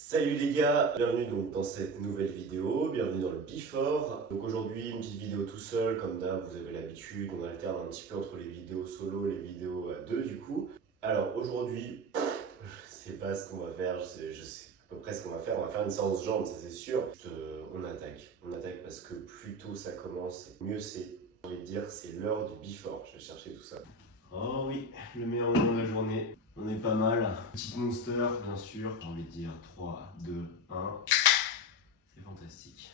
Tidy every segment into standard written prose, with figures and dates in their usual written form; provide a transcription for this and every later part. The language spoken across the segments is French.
Salut les gars, bienvenue donc dans cette nouvelle vidéo, bienvenue dans le before. Donc aujourd'hui une petite vidéo tout seul, comme d'hab vous avez l'habitude, on alterne un petit peu entre les vidéos solo et les vidéos à deux du coup. Alors aujourd'hui, je sais pas ce qu'on va faire, je sais à peu près ce qu'on va faire une séance jambes, ça c'est sûr. On attaque parce que plus tôt ça commence, mieux c'est. J'ai envie de dire c'est l'heure du before, je vais chercher tout ça. Oh oui, le meilleur moment de la journée. On est pas mal. Petite monster, bien sûr. J'ai envie de dire 3, 2, 1. C'est fantastique.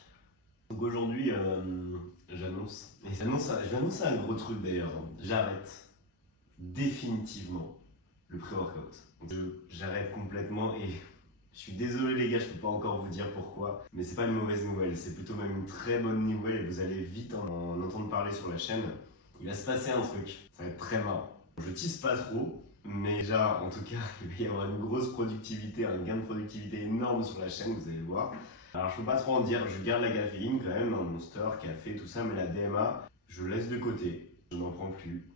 Donc aujourd'hui, j'annonce. Je vais annoncer un gros truc d'ailleurs. J'arrête définitivement le pré-workout. J'arrête complètement et je suis désolé les gars, je peux pas encore vous dire pourquoi. Mais c'est pas une mauvaise nouvelle, c'est plutôt même une très bonne nouvelle et vous allez vite en entendre parler sur la chaîne. Il va se passer un truc, ça va être très marrant. Je tease pas trop, mais déjà, en tout cas, il va y avoir une grosse productivité, un gain de productivité énorme sur la chaîne, vous allez voir. Alors, je peux pas trop en dire, je garde la caféine quand même, un Monster, café, tout ça, mais la DMA, je laisse de côté, je n'en prends plus.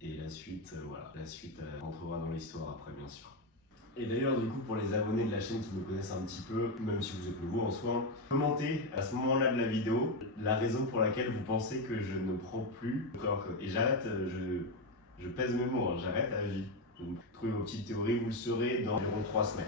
Et la suite, voilà, la suite rentrera dans l'histoire après, bien sûr. Et d'ailleurs, du coup, pour les abonnés de la chaîne qui me connaissent un petit peu, même si vous êtes nouveau en soi, commentez à ce moment-là de la vidéo la raison pour laquelle vous pensez que je ne prends plus le pré-workout. Et j'arrête, je pèse mes mots, hein, j'arrête à vie. Donc, trouvez vos petites théories, vous le saurez dans environ 3 semaines.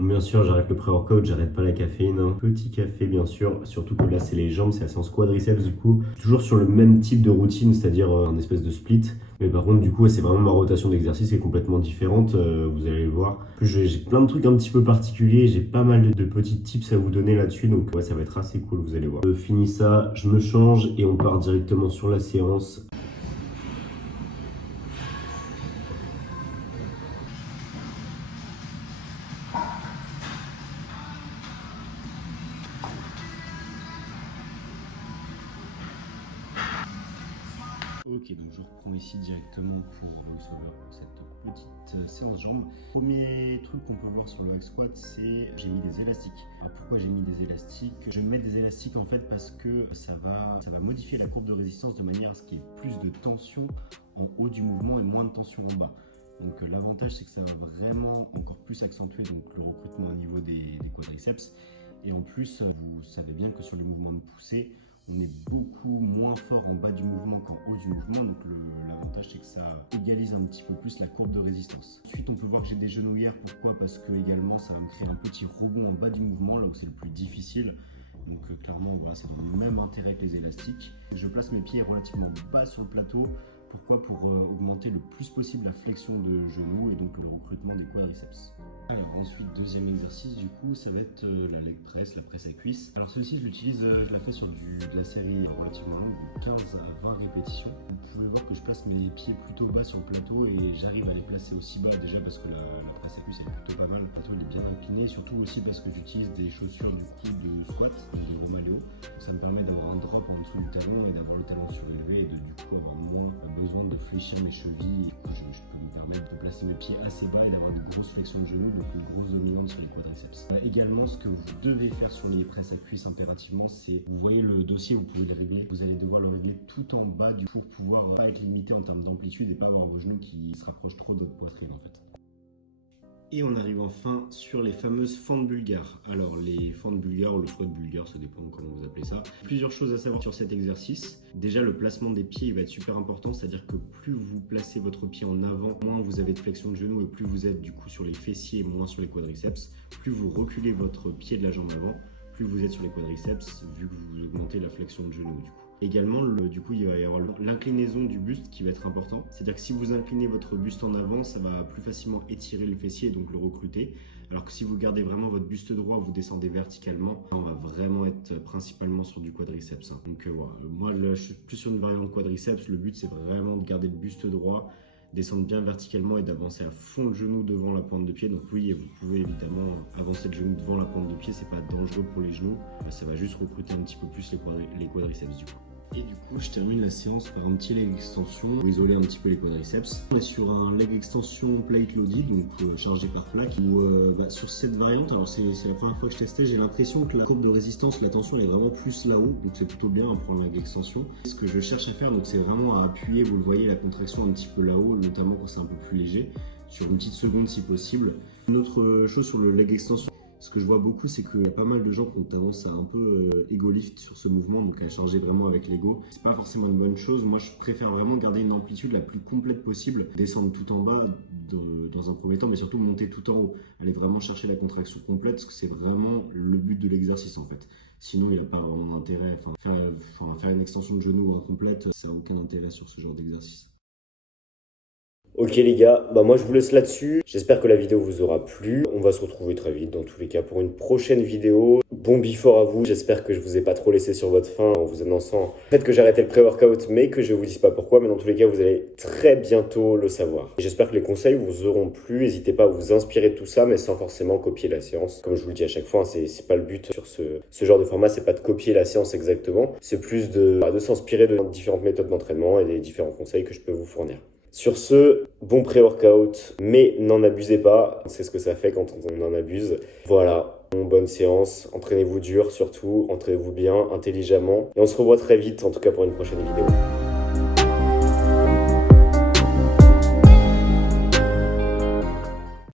Bien sûr, j'arrête le pré-workout, j'arrête pas la caféine. Hein. Petit café, bien sûr. Surtout que là, c'est les jambes, c'est la séance quadriceps, du coup. Toujours sur le même type de routine, c'est-à-dire un espèce de split. Mais par contre, du coup, c'est vraiment ma rotation d'exercice qui est complètement différente. Vous allez le voir. En plus, j'ai plein de trucs un petit peu particuliers. J'ai pas mal de petits tips à vous donner là-dessus. Donc, ouais, ça va être assez cool, vous allez voir. Je finis ça, je me change et on part directement sur la séance. Ok, donc je reprends ici directement pour cette petite séance jambes. Premier truc qu'on peut voir sur le hack squat, c'est j'ai mis des élastiques. Alors pourquoi j'ai mis des élastiques? Je mets des élastiques en fait parce que ça va modifier la courbe de résistance de manière à ce qu'il y ait plus de tension en haut du mouvement et moins de tension en bas. Donc l'avantage c'est que ça va vraiment encore plus accentuer donc, le recrutement au niveau des quadriceps. Et en plus, vous savez bien que sur les mouvements de poussée, on est beaucoup moins fort en bas du mouvement qu'en haut du mouvement, donc l'avantage c'est que ça égalise un petit peu plus la courbe de résistance. Ensuite on peut voir que j'ai des genouillères, pourquoi? Parce que également ça va me créer un petit rebond en bas du mouvement, là où c'est le plus difficile. Donc clairement voilà, c'est dans le même intérêt que les élastiques. Je place mes pieds relativement bas sur le plateau. Pourquoi? Pour augmenter le plus possible la flexion de genoux et donc le recrutement des quadriceps. Alors ensuite, deuxième exercice, du coup, ça va être la leg press, la presse à cuisse. Alors celle-ci, je l'utilise, je la fais sur de la série relativement longue, de 15 à 20 répétitions. Vous pouvez voir que je place mes pieds plutôt bas sur le plateau et j'arrive à les placer aussi bas déjà parce que la presse à cuisse elle est plutôt pas mal. Le plateau il est bien incliné, surtout aussi parce que j'utilise des chaussures du coup de squat, donc des Romaléo. Ça me permet d'avoir un drop en dessous du talon et d'avoir le talon surélevé et de du coup avoir moins besoin de fléchir mes chevilles. Du coup, je peux me permettre de placer mes pieds assez bas et d'avoir une grosse flexion de genoux, donc une grosse dominante sur les quadriceps. Également, ce que vous devez faire sur les presses à cuisse impérativement, c'est, vous voyez le dossier, vous pouvez le régler. Vous allez devoir le régler tout en bas du coup, pour pouvoir pas être limité en termes d'amplitude et pas avoir vos genoux qui se rapprochent trop de votre poitrine en fait. Et on arrive enfin sur les fameuses fentes bulgares. Alors les fentes bulgares ou le squat bulgare, ça dépend comment vous appelez ça. Plusieurs choses à savoir sur cet exercice. Déjà le placement des pieds il va être super important, c'est-à-dire que plus vous placez votre pied en avant, moins vous avez de flexion de genou et plus vous êtes du coup sur les fessiers et moins sur les quadriceps. Plus vous reculez votre pied de la jambe avant, plus vous êtes sur les quadriceps vu que vous augmentez la flexion de genou du coup. Également, du coup, il va y avoir l'inclinaison du buste qui va être important. C'est-à-dire que si vous inclinez votre buste en avant, ça va plus facilement étirer le fessier et donc le recruter. Alors que si vous gardez vraiment votre buste droit, vous descendez verticalement, on va vraiment être principalement sur du quadriceps. Donc voilà, moi je suis plus sur une variante quadriceps. Le but c'est vraiment de garder le buste droit, descendre bien verticalement et d'avancer à fond le genou devant la pointe de pied. Donc oui, vous pouvez évidemment avancer le genou devant la pointe de pied, c'est pas dangereux pour les genoux. Ça va juste recruter un petit peu plus les quadriceps du coup. Et du coup, je termine la séance par un petit leg extension pour isoler un petit peu les quadriceps. On est sur un leg extension plate loaded, donc chargé par plaque. Sur cette variante, alors c'est la première fois que je testais, j'ai l'impression que la courbe de résistance, la tension elle est vraiment plus là-haut, donc c'est plutôt bien pour un leg extension. Ce que je cherche à faire, donc c'est vraiment à appuyer, vous le voyez, la contraction un petit peu là-haut, notamment quand c'est un peu plus léger, sur une petite seconde si possible. Une autre chose sur le leg extension, Ce que je vois beaucoup, c'est qu'il y a pas mal de gens qui ont tendance à un peu ego lift sur ce mouvement, donc à charger vraiment avec l'ego. C'est pas forcément une bonne chose. Moi, je préfère vraiment garder une amplitude la plus complète possible, descendre tout en bas dans un premier temps, mais surtout monter tout en haut. Aller vraiment chercher la contraction complète, parce que c'est vraiment le but de l'exercice en fait. Sinon, il n'a pas vraiment d'intérêt. Faire une extension de genou incomplète, ça n'a aucun intérêt sur ce genre d'exercice. Ok les gars, bah moi je vous laisse là-dessus. J'espère que la vidéo vous aura plu. On va se retrouver très vite dans tous les cas pour une prochaine vidéo. Bon before à vous, j'espère que je vous ai pas trop laissé sur votre faim en vous annonçant peut-être que j'ai arrêté le pré-workout mais que je vous dise pas pourquoi. Mais dans tous les cas vous allez très bientôt le savoir. J'espère que les conseils vous auront plu. N'hésitez pas à vous inspirer de tout ça mais sans forcément copier la séance. Comme je vous le dis à chaque fois, hein, c'est pas le but sur ce genre de format, c'est pas de copier la séance exactement. C'est plus de s'inspirer de différentes méthodes d'entraînement et des différents conseils que je peux vous fournir. Sur ce, bon pré-workout, mais n'en abusez pas, c'est ce que ça fait quand on en abuse. Voilà, bonne séance, entraînez-vous dur surtout, entraînez-vous bien, intelligemment, et on se revoit très vite, en tout cas pour une prochaine vidéo.